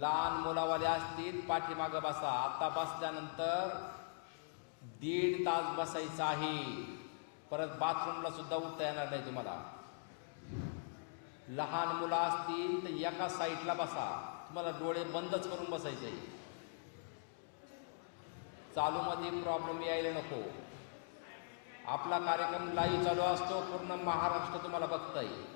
लहान मुलावाले असतील पाठीमागं बसा. आता बसल्यानंतर दीड तास बसायचं आहे. परत बाथरूमला सुद्धा उठता येणार नाही तुम्हाला. लहान मुलं असतील तर एका साईडला बसा. तुम्हाला डोळे बंदच करून बसायचे. चालूमध्ये प्रॉब्लेम यायला नको. आपला कार्यक्रम लाईव्ह चालू असतो पूर्ण महाराष्ट्र तुम्हाला बघता येईल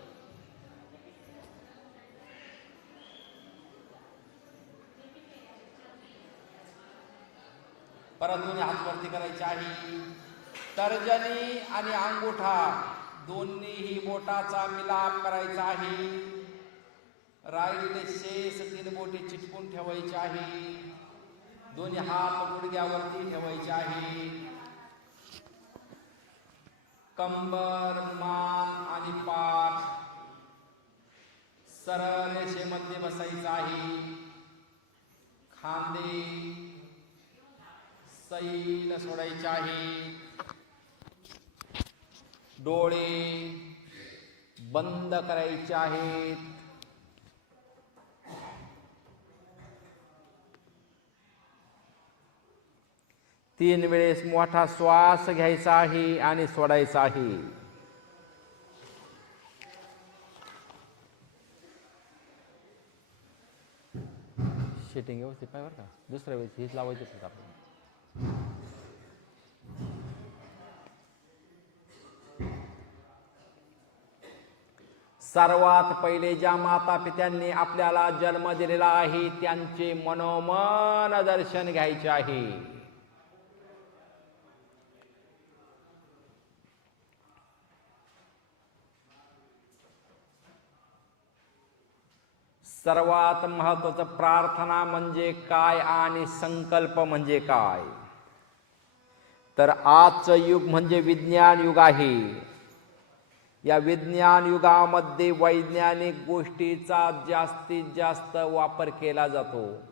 परत दोन्ही हात वरती करायचे आहे. तर्जनी आणि अंगुठा दोन्हीही बोटाचा मिलाप करायचा आहे. राहिलेले शेष तीन बोटे चिटकून ठेवायचे आहे. दोन्ही हात गुडघ्यावरती ठेवायचे आहे. कंबर मान आणि पाठ सरळ रेषेमध्ये बसायचं आहे. खांदे सैल सोडायचे आहे. डोळे बंद करायचे आहेत. तीन वेळेस मोठा श्वास घ्यायचा आहे आणि सोडायचा आहे. शेटिंग व्यवस्थित नाही बरं का? दुसऱ्या वेळेस हीच लावायची आपण सर्वात पहिले ज्या माता पित्यांनी आपल्याला जन्म दिलेला आहे त्यांचे मनोमन दर्शन घ्यायचे आहे. सर्वात महत्वाचं प्रार्थना म्हणजे काय आणि संकल्प म्हणजे काय? तर आजचं युग म्हणजे विज्ञान युग आहे. या विज्ञान युगामध्ये वैज्ञानिक गोष्टीचा जास्तीत जास्त वापर केला जातो.